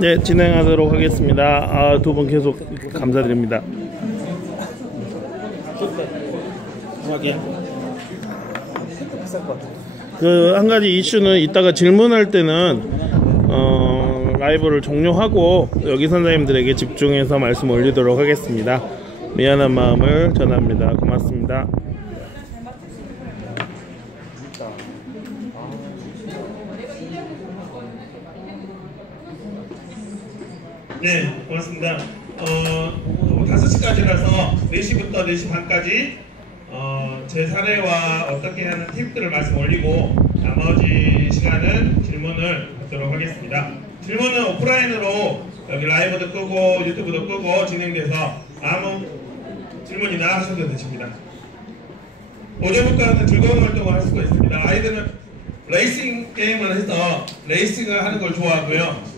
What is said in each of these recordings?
네, 진행하도록 하겠습니다. 두 분 계속 감사드립니다. 한 가지 이슈는 이따가 질문할 때는 라이브를 종료하고 여기 선생님들에게 집중해서 말씀 올리도록 하겠습니다. 미안한 마음을 전합니다. 고맙습니다. 네, 고맙습니다. 5시까지라서 4시부터 4시 반까지 제 사례와 어떻게 하는 팁들을 말씀 올리고 나머지 시간은 질문을 받도록 하겠습니다. 질문은 오프라인으로 여기 라이브도 끄고 유튜브도 끄고 진행돼서 아무 질문이나 하셔도 되십니다. 오전부터는 즐거운 활동을 할 수가 있습니다. 아이들은 레이싱 게임을 해서 레이싱을 하는 걸 좋아하고요.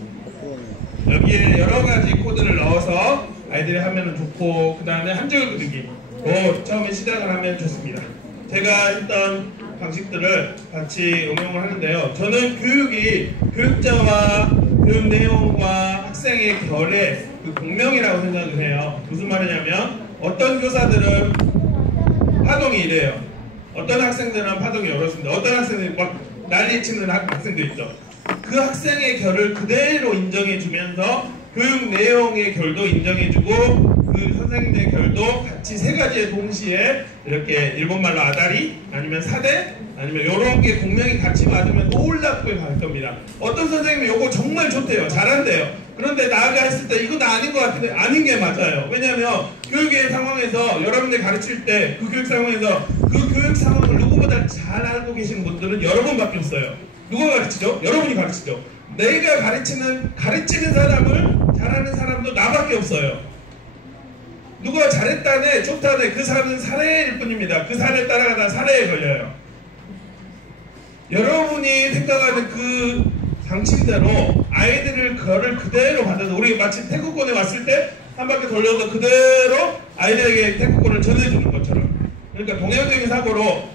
여기에 여러가지 코드를 넣어서 아이들이 하면 좋고, 그 다음에 한 줄 그리기 처음에 시작을 하면 좋습니다. 제가 했던 방식들을 같이 응용을 하는데요. 저는 교육자와 교육 내용과 학생의 결의 그 공명이라고 생각을 해요. 무슨 말이냐면 어떤 교사들은 파동이 이래요. 어떤 학생들은 파동이 어렵습니다. 어떤 학생들은 막 난리치는 학생도 있죠. 그 학생의 결을 그대로 인정해주면서 교육 내용의 결도 인정해주고 그 선생님의 결도 같이 세 가지의 동시에 이렇게 일본말로 아다리 아니면 사대 아니면 이런 게 공명이 같이 맞으면 놀랍게 갈 겁니다. 어떤 선생님이 이거 정말 좋대요. 잘한대요. 그런데 나아가 했을 때 이거 나 아닌 것 같은데 아닌 게 맞아요. 왜냐하면 교육의 상황에서 여러분들 가르칠 때 그 교육 상황에서 그 교육 상황을 누구보다 잘 알고 계시는 분들은 여러분밖에 없어요. 누가 가르치죠? 여러분이 가르치죠. 내가 가르치는 사람을 잘하는 사람도 나밖에 없어요. 누가 잘했다네 좋다네 그 사람은 사례일 뿐입니다. 그 사례 따라가다 사례에 걸려요. 여러분이 생각하는 그 방식대로 아이들을 그거를 그대로 받아서 우리 마치 태국권에 왔을 때 한 바퀴 돌려서 그대로 아이들에게 태국권을 전해주는 것처럼, 그러니까 동양적인 사고로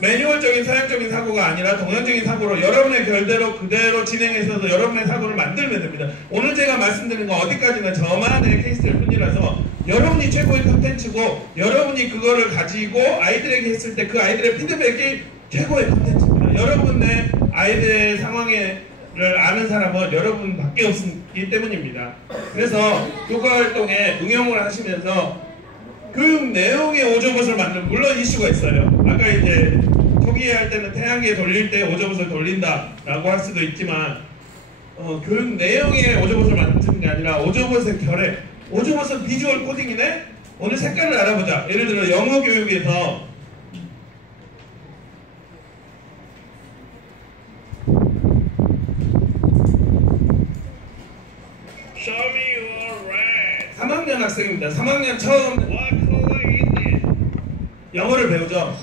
매뉴얼적인 서양적인 사고가 아니라 동양적인 사고로 여러분의 결대로 그대로 진행해서 여러분의 사고를 만들면 됩니다. 오늘 제가 말씀드린 건 어디까지나 저만의 케이스일 뿐이라서 여러분이 최고의 콘텐츠고 여러분이 그거를 가지고 아이들에게 했을 때 그 아이들의 피드백이 최고의 콘텐츠입니다. 여러분의 아이들의 상황을 아는 사람은 여러분밖에 없기 때문입니다. 그래서 교과 활동에 응용을 하시면서 교육 내용의 오조봇을 만드는, 물론 이슈가 있어요. 아까 이제 초기에 할 때는 태양계 돌릴 때 오조봇을 돌린다 라고 할 수도 있지만 교육 내용의 오조봇을 만드는 게 아니라 오조봇의 결에, 오조봇은 비주얼 코딩이네? 오늘 색깔을 알아보자. 예를 들어 영어 교육에서 Show me your red. 3학년 학생입니다. 3학년 처음 What color is it? 영어를 배우죠.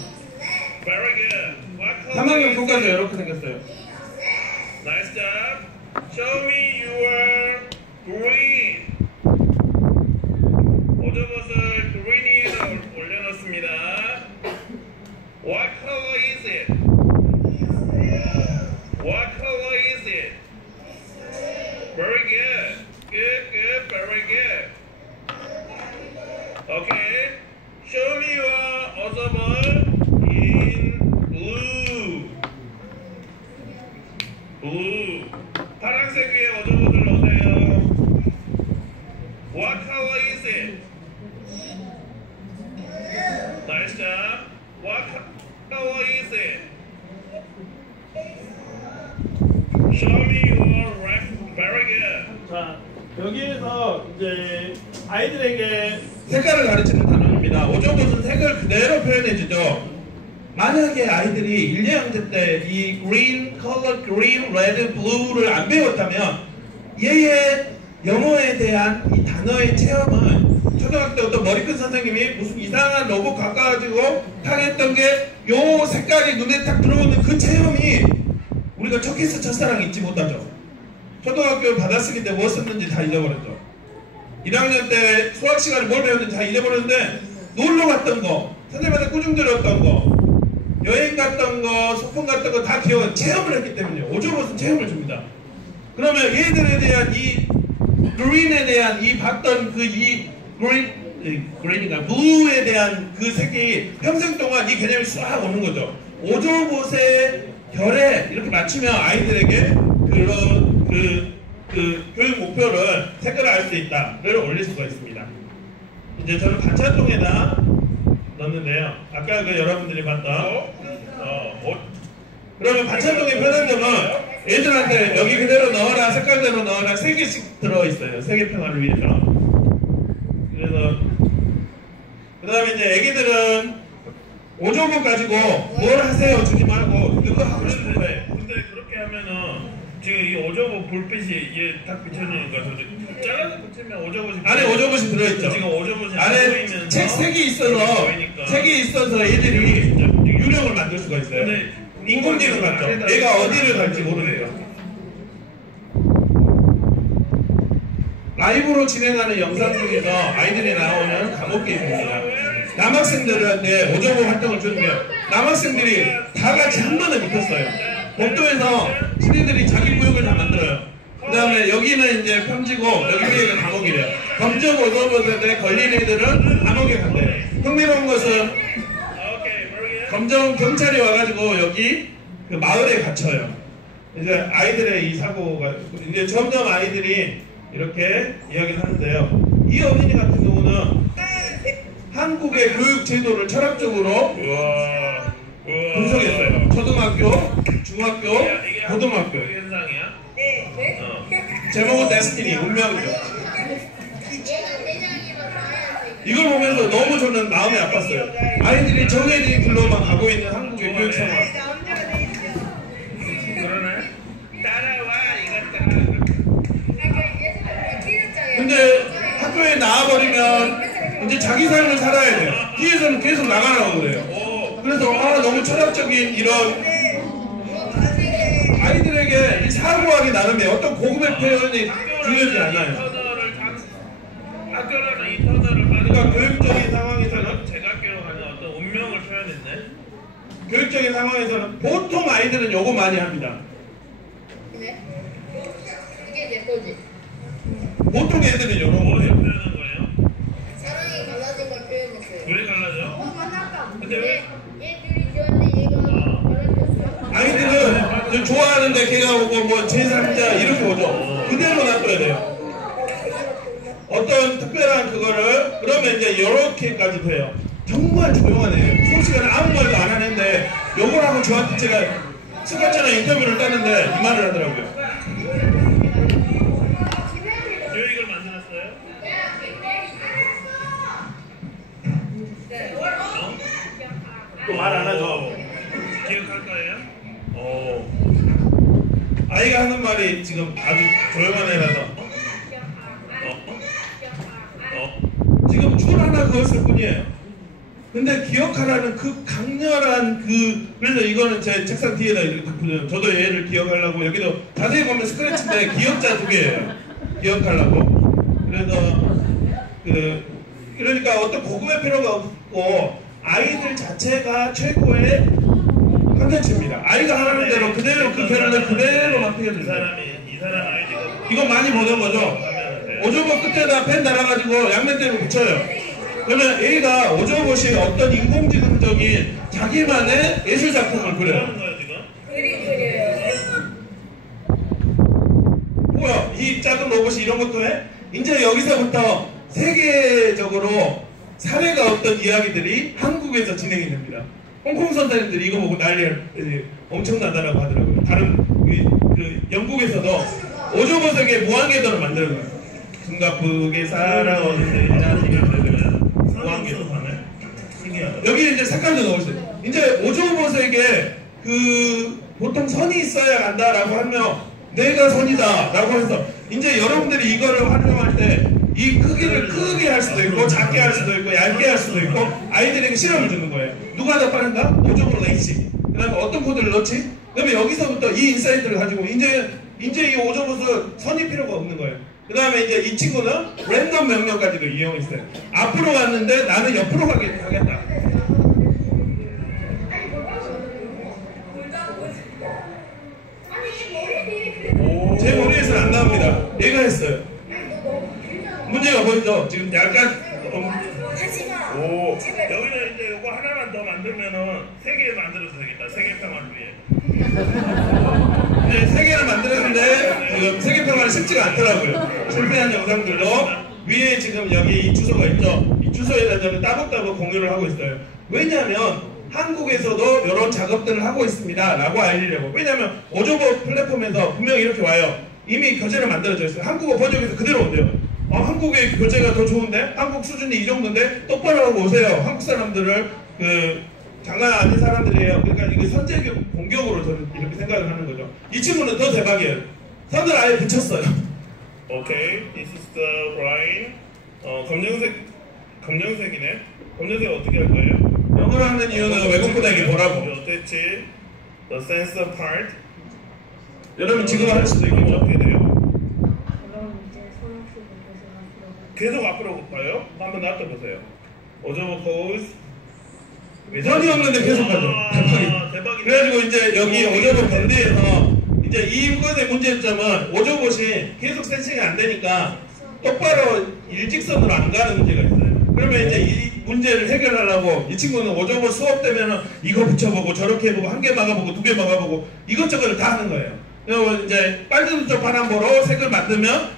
Very good. What color 3학년 is 교과서 it? 이렇게 생겼어요. Nice job. Show me your green. 오조봇을 green으로 올려놓습니다. What color is it? What color is it? Very good. Good, very good. Okay. Show me your osobot in blue. Blue. 파란색 위에 오조봇을 넣으세요. What color is it? Nice job. What color is it? Show me your red. Very good. 자, 여기에서 이제 아이들에게 색깔을 가르치는 단원입니다. 오조봇은 색을 그대로 표현해주죠. 만약에 아이들이 1, 2학년 때 이 green, color, green, red, blue를 안 배웠다면 얘의 영어에 대한 이 단어의 체험은 초등학교 어떤 머리큰 선생님이 무슨 이상한 로봇 가까워지고 탁 했던 게 요 색깔이 눈에 탁 들어오는 그 체험이 우리가 첫 키스 첫사랑 잊지 못하죠. 초등학교 받아쓰기 때 뭐 썼는지 다 잊어버렸죠. 1학년 때 수학 시간에 뭘 배웠는지 다 잊어버렸는데 놀러 갔던 거, 선생님한테 꾸중 들었던 거, 여행 갔던 거, 소풍 갔던 거 다 기억, 체험을 했기 때문이에요. 오조봇은 체험을 줍니다. 그러면 얘들에 대한 이 그린에 대한 이 봤던 그린인가 블루에 대한 그 색이 평생 동안 이 개념이 싹 오는 거죠. 오조봇의 결에 이렇게 맞추면 아이들에게 그런 그 교육 목표를 색깔을 알 수 있다를 올릴 수가 있습니다. 이제 저는 반찬통에다 넣는데요. 아까 그 여러분들이 봤던 그러면 반찬통의 편한 점은 애들한테 여기 그대로 넣어라, 색깔대로 넣어라 3개씩 들어있어요. 세계 평화를 위해서. 그래서 그 다음에 이제 애기들은 5조분 가지고 뭘 하세요 주지 말고 그거 하고 싶은 거예요. 근데 그렇게 하면은 지금 이 오저봇 불빛이 얘 딱 비춰지니까 잘라서 붙이면 오저봇이 안에 5조분씩 들어있죠. 지금 오저봇이 안에 책 3개 있어서 애들이 유령을 만들 수가 있어요. 인공지능 같죠. 얘가 어디를 갈지 모르네요. 라이브로 진행하는 영상 중에서 아이들이 나오는 감옥 게임입니다. 남학생들한테 오저봇 활동을 주는데요. 남학생들이 다 같이 한 번에 붙었어요. 복도에서 신인들이 자기 구역을 다 만들어요. 그 다음에 여기는 이제 평지고 여기 위에가 감옥이래요. 검정 오저봇에 걸린 애들은 감옥에 간대요. 흥미로운 것은 검정 경찰이 와가지고 여기 그 마을에 갇혀요. 이제 아이들의 이 사고가 이제 점점 아이들이 이렇게 이야기를 하는데요. 이 어린이 같은 경우는 한국의 교육 제도를 철학적으로 분석했어요. 초등학교, 중학교, 고등학교. 현상이야? 제목은 데스티니, 운명이죠. 이걸 보면서 너무 저는 마음이 아팠어요. 아이들이 정해진 길로만 가고 있는 한국의 교육 상황. 그러네. 따라와 이것들아. 근데 학교에 나와버리면 이제 자기 삶을 살아야 돼요. 뒤에서는 계속 나가라고 그래요. 그래서 너무 철학적인 이런 아이들에게 이 사고하기 나름의 어떤 고급의 표현이 중요하지 않아요. 학교라는 이 터널을 그러니까 교육적인 상황에서는 제가 기억하는 어떤 운명을 표현했네. 교육적인 상황에서는 보통 아이들은 요거 많이 합니다. 네? 이게 내 거지. 보통 애들은 요런 뭐 거예요. 표현한 거예요? 사랑이 갈라진 걸 표현했어요. 왜 갈라져? 근데 왜? 얘들이 좋아하는데 얘가 갈라졌어. 아이들은 저 좋아하는데 걔가 오고 뭐 제3자 이렇게 오죠. 그대로 놔둬야 돼요. 어떤 특별한 그거를 그러면 이제 이렇게까지 돼요. 정말 조용한 애예요. 수업 시간에 아무 말도 안 하는데 요걸 하고 저한테 제가 스카처럼 인터뷰를 따는데 이 말을 하더라고요. 교육을 만들었어요? 또 말 안 하죠. 기억할 거예요? 아이가 하는 말이 지금 아주 조용한 애라서 지금 줄 하나 그었을 뿐이에요. 근데 기억하라는 그 강렬한 그래서 이거는 제 책상 뒤에다 이렇게 붙여요. 저도 얘를 기억하려고 여기도 자세히 보면 스크래치인데 기억자 2개예요. 기억하려고. 그래서 그러니까 어떤 고급의 필요가 없고 아이들 자체가 최고의 컨텐츠입니다. 아이가 하라는 대로 그대로 그 결론을 그대로만 표현해줘요. 이 사람 아이디가 이거 많이 보던 거죠. 오조봇 끝에다 펜 달아가지고 양면대로 붙여요. 그러면 A가 오조봇이 어떤 인공지능적인 자기만의 예술작품을 그려요. 그림 그려요. 뭐야, 이 작은 로봇이 이런 것도 해? 이제 여기서부터 세계적으로 사회가 어떤 이야기들이 한국에서 진행이 됩니다. 홍콩 선생님들이 이거 보고 난리 엄청나다라고 하더라고요. 다른 그 영국에서도 오조봇에게 무한궤도를 만드는 거예요. 둥가쁘게 살아오는데 무한궤도 하네. 신기하다. 여기 이제 색깔도 넣으세요. 이제 오조봇에게 보통 선이 있어야 한다라고 하면 내가 선이다라고 해서 이제 여러분들이 이거를 활용할 때 이 크기를 크게 할 수도 있고 작게 할 수도 있고 얇게 할 수도 있고 아이들에게 실험을 주는 거예요. 누가 더 빠른가? 오조봇 레이싱. 그 다음에 어떤 코드를 넣지? 그 다음에 여기서부터 이 인사이트를 가지고 이제 이 오조봇은 선이 필요가 없는 거예요. 그 다음에 이제 이 친구는 랜덤 명령까지도 이용했어요. 앞으로 갔는데 나는 옆으로 가겠다. 제 머리에서 얘가 했어요. 문제가 보이죠? 지금 약간 오, 여기는 이제 이거 하나만 더 만들면은 3개 만들어도 되겠다. 세계 평화를 위해. 이제 세계를 만들었는데 지금 세계 평화는 쉽지가 않더라고요. 실패한 영상들도 위에 지금 여기 이 주소가 있죠. 이 주소에다 저는 따박따박 공유를 하고 있어요. 왜냐하면 한국에서도 이런 작업들을 하고 있습니다 라고 알리려고. 왜냐하면 오조버 플랫폼에서 분명히 이렇게 와요. 이미 교재를 만들어져 있어요. 한국어 번역해서 그대로 온대요. 한국의 교재가 더 좋은데? 한국 수준이 이 정도인데? 똑바로 하고 오세요. 한국 사람들을 장난 아닌 사람들이에요. 그러니까 이게 선제 공격으로 저는 이렇게 생각을 하는 거죠. 이 친구는 더 대박이에요. 선을 아예 붙였어요. 오케이, this is the line. 검정색이네. 검정색 어떻게 할 거예요? 영어로 하는 이유는 외국보다 이게 뭐라고? 어땠지? The sensor part. 여러분 지금 할 수도 있겠죠? 어떻게 돼요? 그럼 이제 소형수 계속 앞으로 가요? 한번 놔둬보세요. 오저버 포즈. 전이 없는데 계속 가죠. 대박이네. 그래가지고 이제 여기 오저봇 밴드에서 이제 이것의 문제점은 오저봇이 계속 센싱이 안 되니까 똑바로 일직선으로 안 가는 문제가 있어요. 그러면 이제 이 문제를 해결하려고 이 친구는 오저봇 수업 때면은 이거 붙여보고 저렇게 해보고 한 개 막아보고 두 개 막아보고 이것저것을 다 하는 거예요. 그리고 이제 빨대노 쪽 파란보로 색을 만들면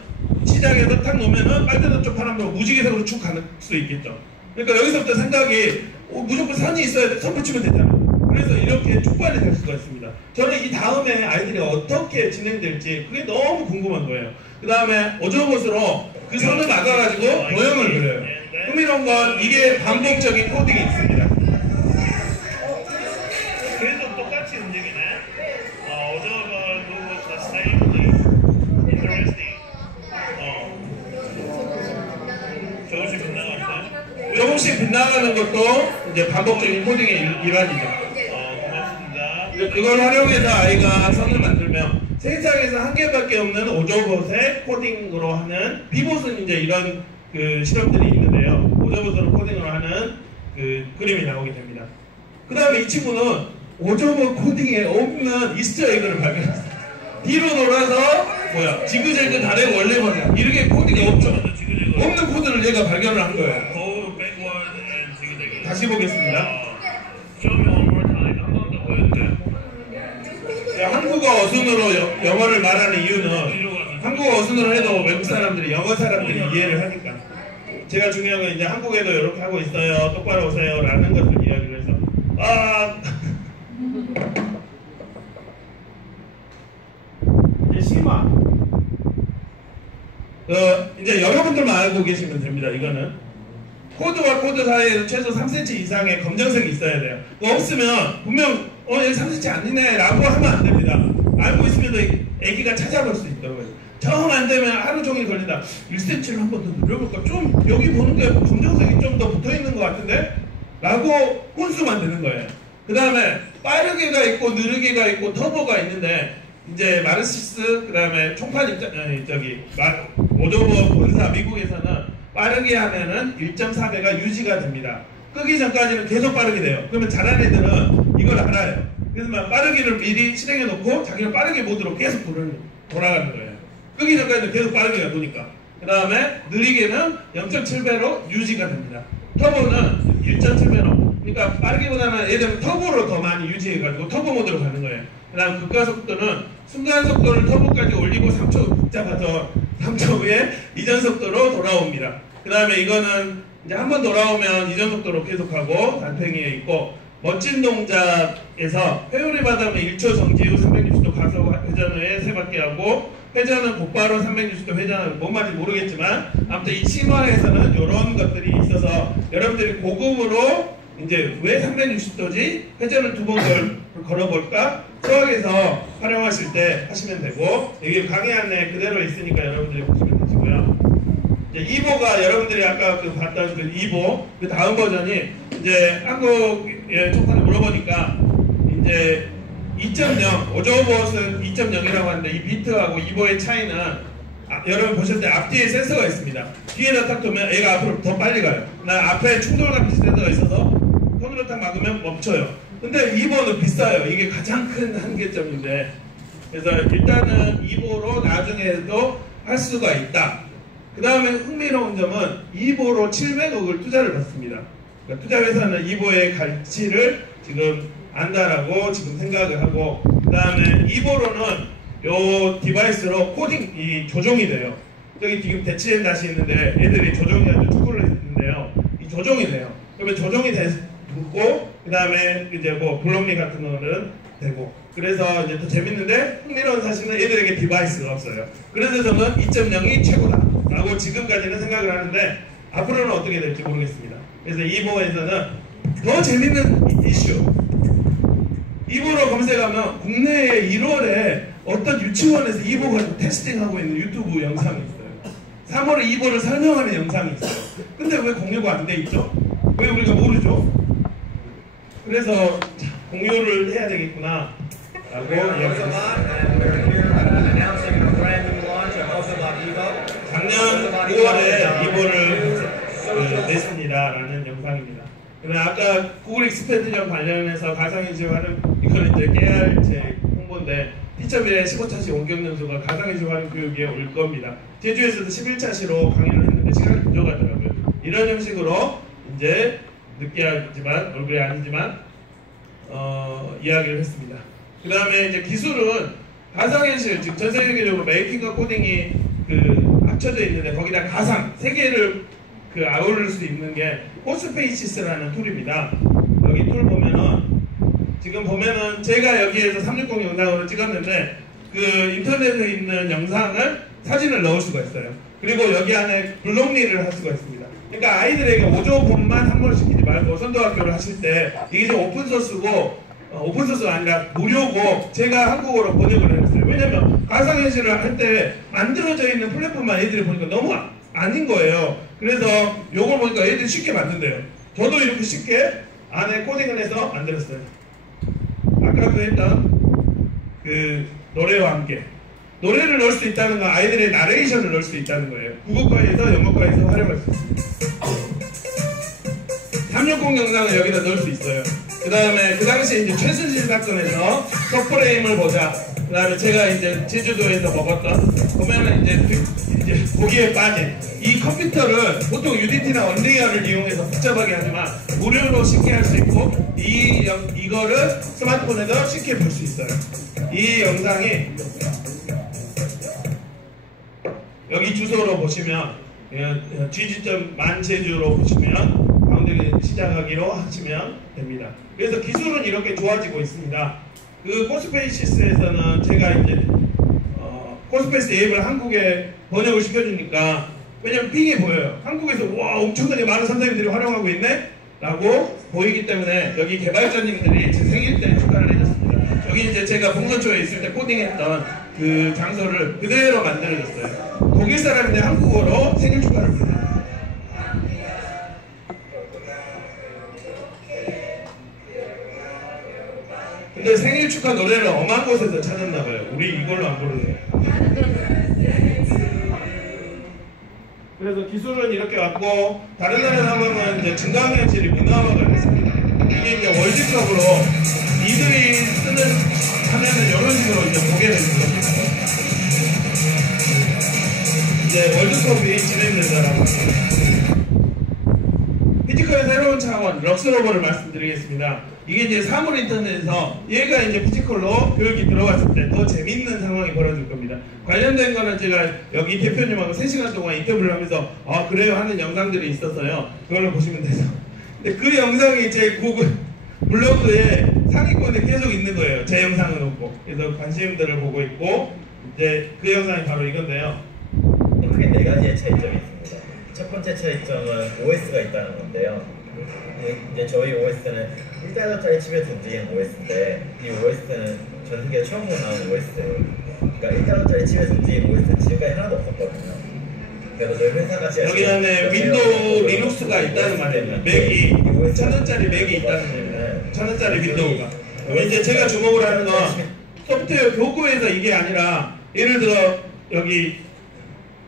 시장에서 탁 놓으면은 빨대노 쪽 파란보로 무지개색으로 쭉 가는 수 있겠죠. 그러니까 여기서부터 생각이 무조건 선이 있어야 돼. 선 붙이면 되잖아. 그래서 이렇게 촉발이 될 수가 있습니다. 저는 이 다음에 아이들이 어떻게 진행될지 그게 너무 궁금한 거예요. 그 다음에 오저봇으로 그 선을 막아가지고 모형을 그려요. 흥미로운 건 이게 반복적인 코딩이 있습니다. 계속 똑같이 움직이네. 오저버 move the same interesting. 조금씩 빗나가는데. 조금씩 빗나가는 것도 이제 반복적인 코딩의 일환이죠. 고맙습니다. 그걸 활용해서 아이가 선을 만들면 세상에서 한 개밖에 없는 오저봇의 코딩으로 하는 비봇은 이제 이런 실험들이 있는데요. 오저봇으로 코딩으로 하는 그림이 나오게 됩니다. 그 다음에 이 친구는 오저봇 코딩에 없는 이스터 에그를 발견했어요. 뒤로 돌아서 지그재그 달의 원래 방향 이렇게 코딩이 없죠. 없는 코드를 얘가 발견을 한 거예요. Go backward and 지그재그. 다시 보겠습니다. Show me one more time. 한 번 더 보여주세요. 한국어 어순으로 영어를 말하는 이유는 한국어 어순으로 해도 외국 사람들이 영어 사람들이 이해를 하니까. 제가 중요한 건 이제 한국에도 이렇게 하고 있어요. 똑바로 오세요. 라는 것을 이야기를 해서 심화. 이제 여러분들만 알고 계시면 됩니다. 이거는 코드와 코드 사이에 최소 3cm 이상의 검정색이 있어야 돼요. 그거 없으면 분명 여기 3cm 아니네 라고 하면 안 됩니다. 알고 있으면 애기가 찾아볼 수 있다고요. 정 안 되면 하루 종일 걸린다. 1cm를 한 번 더 늘려볼까? 좀 여기 보는 게 검정색이 좀 더 붙어 있는 것 같은데? 라고 혼수만 되는 거예요. 그 다음에 빠르게가 있고 느리게가 있고 터보가 있는데 이제 마르시스 그 다음에 총판 오저버 본사 미국에서는 빠르게 하면은 1.4배가 유지가 됩니다. 끄기 전까지는 계속 빠르게 돼요. 그러면 잘하는 애들은 이걸 알아요. 그래서 빠르기를 미리 실행해 놓고 자기는 빠르게 모드로 계속 돌아가는 거예요. 끄기 전까지는 계속 빠르게가 도니까. 그 다음에 느리게는 0.7배로 유지가 됩니다. 터보는 1.7배로. 그러니까 빠르기보다는 예를 터보로 더 많이 유지해가지고 터보 모드로 가는 거예요. 그 다음 극가속도는 순간 속도를 터보까지 올리고 3초 복잡하죠. 3초 후에 이전 속도로 돌아옵니다. 그 다음에 이거는 이제 한번 돌아오면 이전 속도로 계속하고 단팽이에 있고 멋진 동작에서 회오리 받으면 1초 정지 후 360도 가속 회전 후에 3바퀴 하고 회전은 곧바로 360도 회전하는 뭔 말인지 모르겠지만 아무튼 이 신화에서는 이런 것들이 있어서 여러분들이 고급으로 이제 왜 360도지? 회전을 2번 걸어볼까? 수학에서 활용하실 때 하시면 되고 여기 강의 안내 그대로 있으니까 여러분들이 보시면 되시고요. 이제 이보가 여러분들이 아까 봤던 그 이보 그 다음 버전이 이제 한국의 총판을 물어보니까 이제 2.0 오저봇은 2.0이라고 하는데 이 비트하고 이보의 차이는 여러분 보실 때 앞뒤에 센서가 있습니다. 뒤에다 딱 두면 애가 앞으로 더 빨리 가요. 나 앞에 충돌감지 센서가 있어서 손으로 딱 막으면 멈춰요. 근데 이보는 비싸요. 이게 가장 큰 한계점인데 그래서 일단은 이보로 나중에도 할 수가 있다. 그 다음에 흥미로운 점은 이보로 700억을 투자를 받습니다. 그러니까 투자회사는 이보의 가치를 지금 안다라고 지금 생각을 하고, 그 다음에 이보로는 요 디바이스로 코딩이 조종이 돼요. 여기 지금 대치엔 다시 있는데 애들이 조종이 아주 축구를 했는데요. 이 조종이 돼요. 그러면 조종이 됐고, 그 다음에 이제 뭐 블록리 같은 거는 되고, 그래서 이제 더 재밌는데 흥미로운 사실은 애들에게 디바이스가 없어요. 그래서 저는 2.0이 최고다 라고 지금까지는 생각을 하는데, 앞으로는 어떻게 될지 모르겠습니다. 그래서 이보에서는 더 재밌는 이슈, 이보로 검색하면 국내에 1월에 어떤 유치원에서 이보가 테스팅하고 있는 유튜브 영상이 있어요. 3월에 이보를 설명하는 영상이 있어요. 근데 왜 공유가 안 돼 있죠? 왜 우리가 모르죠? 그래서 공유를 해야 되겠구나 라고 이야기했습니다. 작년 5월에 이보를 냈습니다 라는 영상입니다. 아까 구글 익스펜디전 관련해서 가상인식 활용, 이거는 이제 깨알 제 홍보인데, 티처빌의 15차시 원격 연수가 가상인식 활용 교육에 올 겁니다. 제주에서도 11차시로 강의를 했는데 시간이 부족하더라고요. 이런 형식으로 이제 느끼하지만 얼굴이 아니지만 이야기를 했습니다. 그 다음에 이제 기술은 가상현실, 즉 전 세계적으로 메이킹과 코딩이 합쳐져 있는데, 거기다 가상 세 개를 아우를 수 있는 게 호스페이시스라는 툴입니다. 여기 툴 보면은, 지금 보면은 제가 여기에서 360 영상으로 찍었는데 인터넷에 있는 영상을 사진을 넣을 수가 있어요. 그리고 여기 안에 블록리를 할 수가 있습니다. 그러니까 아이들에게 오조본만 함몰 시키지 말고 선도학교를 하실 때, 이게 좀 오픈소스고, 오픈소스가 아니라 무료고 제가 한국어로 번역을 했어요. 왜냐면 가상현실을 할 때 만들어져 있는 플랫폼만 애들이 보니까 너무 아닌 거예요. 그래서 요걸 보니까 애들이 쉽게 만든대요. 저도 이렇게 쉽게 안에 코딩을 해서 만들었어요. 아까 했던 노래와 함께, 노래를 넣을 수 있다는 건 아이들의 나레이션을 넣을 수 있다는 거예요. 국어과에서 영어과에서 활용할 수 있어요. 360 영상을 여기다 넣을 수 있어요. 그 다음에 그 당시에 이제 최순실 사건에서 서프레임을 보자. 그 다음에 제가 이제 제주도에서 먹었던, 보면은 이제 거기에 빠진 이 컴퓨터를 보통 유니티나 언리얼을 이용해서 복잡하게 하지만 무료로 쉽게 할 수 있고, 이거를 스마트폰에서 쉽게 볼 수 있어요. 이 영상이 여기 주소로 보시면 gg.만제주로 보시면 가운데 시작하기로 하시면 됩니다. 그래서 기술은 이렇게 좋아지고 있습니다. 코스페이시스에서는 제가 이제 코스페이스 앱을 한국에 번역을 시켜주니까, 왜냐면 핑이 보여요. 한국에서 와 엄청나게 많은 선생님들이 활용하고 있네? 라고 보이기 때문에 여기 개발자님들이 제 생일 때 축하를 해줬습니다. 여기 이제 제가 봉선초에 있을 때 코딩했던 그 장소를 그대로 만들어줬어요. 독일 사람인데 한국어로 생일 축하를 합니다. 근데 생일 축하 노래를 엄한 곳에서 찾았나봐요. 우리 이걸로 안 부르네요. 그래서 기술은 이렇게 왔고, 다른 나라 상황은 이제 증강현실이 문화화가 됐습니다. 이게 이제 월드컵으로 이들이 쓰는 화면은 이런 식으로 이제 보게 되는 겁니다. 이제 월드컵이 진행된다라고 합니다. 피지컬의 새로운 차원, 럭스로버를 말씀드리겠습니다. 이게 이제 사물 인터넷에서 얘가 이제 피지컬로 교육이 들어갔을 때 더 재밌는 상황이 벌어질 겁니다. 관련된 거는 제가 여기 대표님하고 3시간 동안 인터뷰를 하면서 그래요 하는 영상들이 있었어요. 그걸로 보시면 돼서. 근데 그 영상이 제 구글 블로그에 상위권에 계속 있는 거예요. 제 영상은 없고. 그래서 관심들을 보고 있고, 이제 그 영상이 바로 이건데요. 크게 4가지의 차이점이 있습니다. 첫 번째 차이점은 OS가 있다는 건데요. 이제 저희 OS는 1달러짜리 칩에서 움직이는 OS인데, 이 OS는 전 세계 처음으로 나온 OS예요. 그러니까 1달러짜리 칩에서 움직이는 OS는 지금까지 하나도 없었거든요. 그래서 저희 회사가 여기 안에 윈도우 리눅스가 있다는 말이에요. 맥이 1,000원짜리 맥이 있다는 말이에요. 1,000원짜리 윈도우가. 이제 제가 주목을 하는 건 소프트웨어 교구에서 이게 아니라, 예를 들어 여기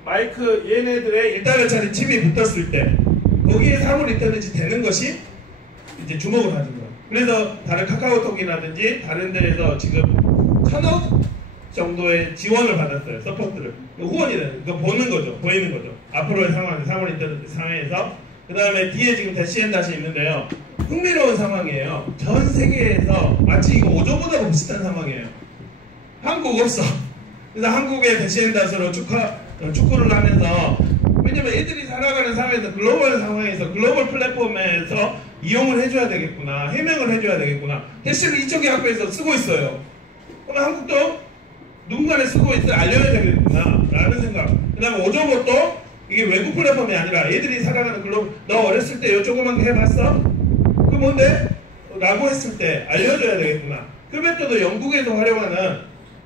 마이크 얘네들의 1달러짜리 칩이 붙었을 때 거기에 사물 인터넷이 되는 것이 이제 주목을 하는 거예요. 그래서 다른 카카오톡이라든지 다른 데에서 지금 1,000억 정도의 지원을 받았어요. 서포트를. 후원이래요. 그거 보는 거죠. 보이는 거죠. 앞으로의 상황, 3월 인터넷 상황에서. 그 다음에 뒤에 지금 대시앤다시 있는데요. 흥미로운 상황이에요. 전 세계에서 마치 이거 오조보다도 비슷한 상황이에요. 한국 없어. 그래서 한국의 대시앤다시로 축구를 하면서, 왜냐면 애들이 살아가는 사회에서 글로벌 상황에서 글로벌 플랫폼에서 이용을 해줘야 되겠구나, 해명을 해줘야 되겠구나. 대시를 이쪽의 학교에서 쓰고 있어요. 그럼 한국도 누군가를 쓰고 있어 알려야 되겠구나 라는 생각. 그 다음에 오조보도 이게 외국 플랫폼이 아니라 애들이 살아가는 글로벌, 너 어렸을 때 요 조그만 거 해봤어? 그 뭔데? 라고 했을 때 알려줘야 되겠구나. 그 메토드 영국에서 활용하는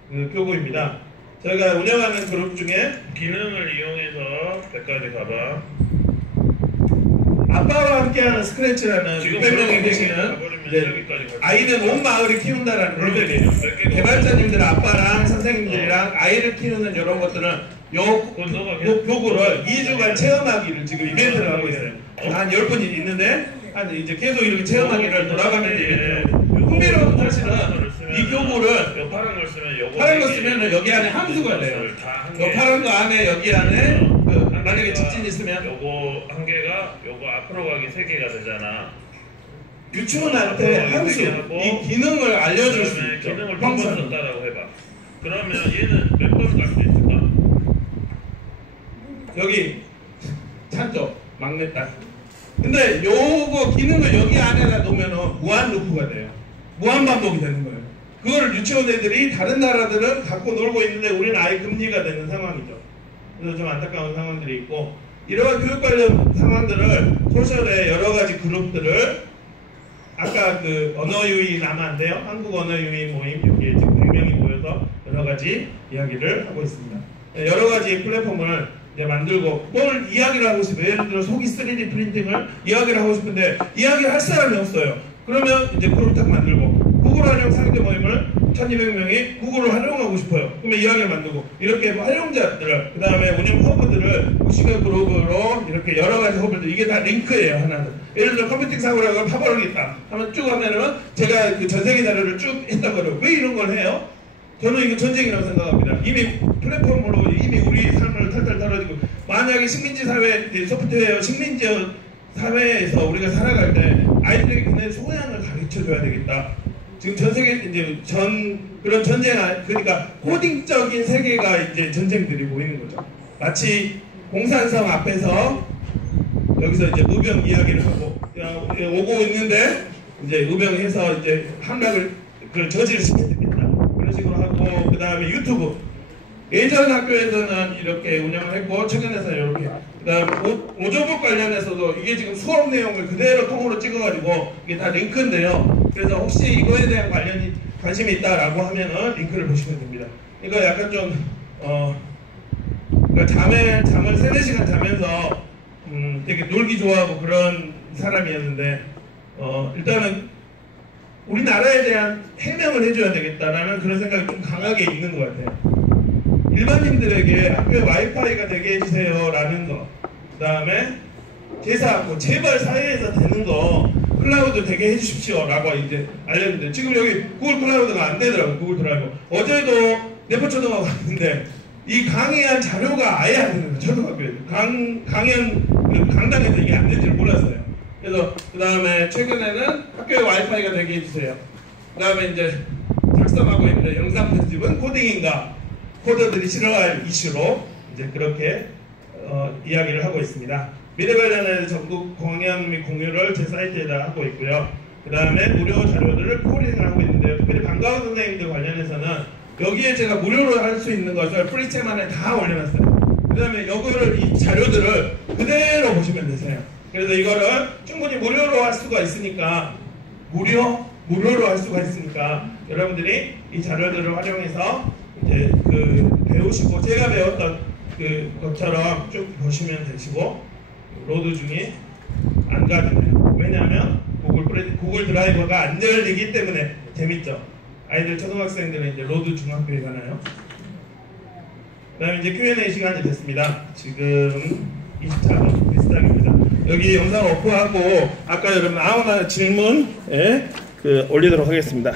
그 교구입니다. 저희가 운영하는 그룹 중에 기능을 이용해서 백과대 가봐. 아빠와 함께하는 스크래치라는 600명이 되시는 아이는 온 마을을 키운다라는 프로젝트예요. 개발자님들 아빠랑 선생님들이랑 아이를 키우는 이런 것들은 요 교구를 2주간 체험하기를 지금 이벤트를 하고 있어요. 한 10분이 있는데 한 이제 계속 이렇게 체험하기를 돌아가면서 이벤트예요. 흥미로운 사실은 이 교구를 파란 걸 쓰면 요거 파란 거 쓰면 여기 안에 함수가 돼요. 요 파란 거 안에 여기 안에 만약에 직진이 있으면 요거 한 개가 요거 앞으로 가기 3개가 되잖아. 유치원한테 함수, 이 기능을 알려줄 수 있죠. 기능을 몇 번 썼다라고 해봐. 그러면 얘는 몇 번 갈 수 있을까? 여기 찾죠. 막내딸. 근데 요거 기능을 여기 안에다 놓으면 무한 루프가 돼요. 무한 반복이 되는 거예요. 그걸 유치원 애들이 다른 나라들은 갖고 놀고 있는데 우리는 아예 금지가 되는 상황이죠. 그래서 좀 안타까운 상황들이 있고, 이러한 교육 관련 상황들을 소셜의 여러 가지 그룹들을 아까 그 언어 유희 남한데요. 한국 언어 유희 모임 여기에 지금 100명이 모여서 여러 가지 이야기를 하고 있습니다. 여러 가지 플랫폼을 이제 만들고 뭘 이야기를 하고 싶어요. 예를 들어 속이 3D 프린팅을 이야기를 하고 싶은데 이야기를 할 사람이 없어요. 그러면 이제 그룹 딱 만들고 구글 활용 상대 모임을 1200명이 구글을 활용하고 싶어요. 그러면 이야기를 만들고 이렇게 활용자들을, 그 다음에 운영 허브들을 우시가 그룹으로 이렇게 여러 가지 허브들, 이게 다 링크예요. 하나는. 예를 들어 컴퓨팅 사고라고 파버리겠다 하면 쭉 하면은 제가 그 전세계 자료를 쭉 했단 거예요. 왜 이런 걸 해요? 저는 이게 전쟁이라고 생각합니다. 이미 플랫폼으로 이미 우리 삶을 탈탈 털어지고, 만약에 식민지 사회, 소프트웨어 식민지 사회에서 우리가 살아갈 때 아이들에게 그네 소양을 가르쳐줘야 되겠다. 지금 전 세계 이제 그런 전쟁, 그러니까 코딩적인 세계가 이제 전쟁들이 보이는 거죠. 마치 공산성 앞에서 여기서 이제 의병 이야기를 하고 오고 있는데 이제 의병해서 이제 함락을 저지를 시켜야 되겠다. 그런 식으로 하고, 그 다음에 유튜브. 예전 학교에서는 이렇게 운영을 했고, 최근에서는 이렇게. 그 다음 오조북 관련해서도 이게 지금 수업 내용을 그대로 통으로 찍어가지고 이게 다 링크인데요. 그래서 혹시 이거에 대한 관심이 있다라고 하면은 링크를 보시면 됩니다. 이거 약간 좀, 그러니까 잠을 3-4시간 자면서, 되게 놀기 좋아하고 그런 사람이었는데, 일단은 우리나라에 대한 해명을 해줘야 되겠다라는 그런 생각이 좀 강하게 있는 것 같아요. 일반인들에게 학교에 와이파이가 되게 해주세요 라는 거, 그 다음에 제사하고 제발 사회에서 되는 거 클라우드 되게 해주십시오 라고 이제 알렸는데, 지금 여기 구글 클라우드가 안 되더라고요. 구글 드라이브. 어제도 네포초등학교 갔는데 이 강의한 자료가 아예 안 되는 거예요. 초등학교에서 강당에서 이게 안 되는지를 몰랐어요. 그래서 그 다음에 최근에는 학교에 와이파이가 되게 해주세요. 그 다음에 이제 작성하고 있는데 영상 편집은 코딩인가, 코더들이 싫어할 이슈로 이제 그렇게 이야기를 하고 있습니다. 미래 관련해서 전국 공연 및 공유를 제 사이트에다 하고 있고요. 그 다음에 무료 자료들을 포링을 하고 있는데요. 특별히 방과후 선생님들 관련해서는 여기에 제가 무료로 할 수 있는 것을 프리챔 안에 다 올려놨어요. 그 다음에 이 자료들을 그대로 보시면 되세요. 그래서 이거를 충분히 무료로 할 수가 있으니까, 무료로 할 수가 있으니까 여러분들이 이 자료들을 활용해서 이제 배우시고, 제가 배웠던 것처럼 쭉 보시면 되시고, 로드 중에 안 가지네요. 왜냐하면 구글 드라이버가 안 열리기 때문에 재밌죠. 아이들 초등학생들은 이제 로드 중학교에 가나요? 그 다음에 이제 Q&A 시간이 됐습니다. 지금 24분 비슷하게입니다. 여기 영상 오프하고 아까 여러분 아무나 질문 올리도록 하겠습니다.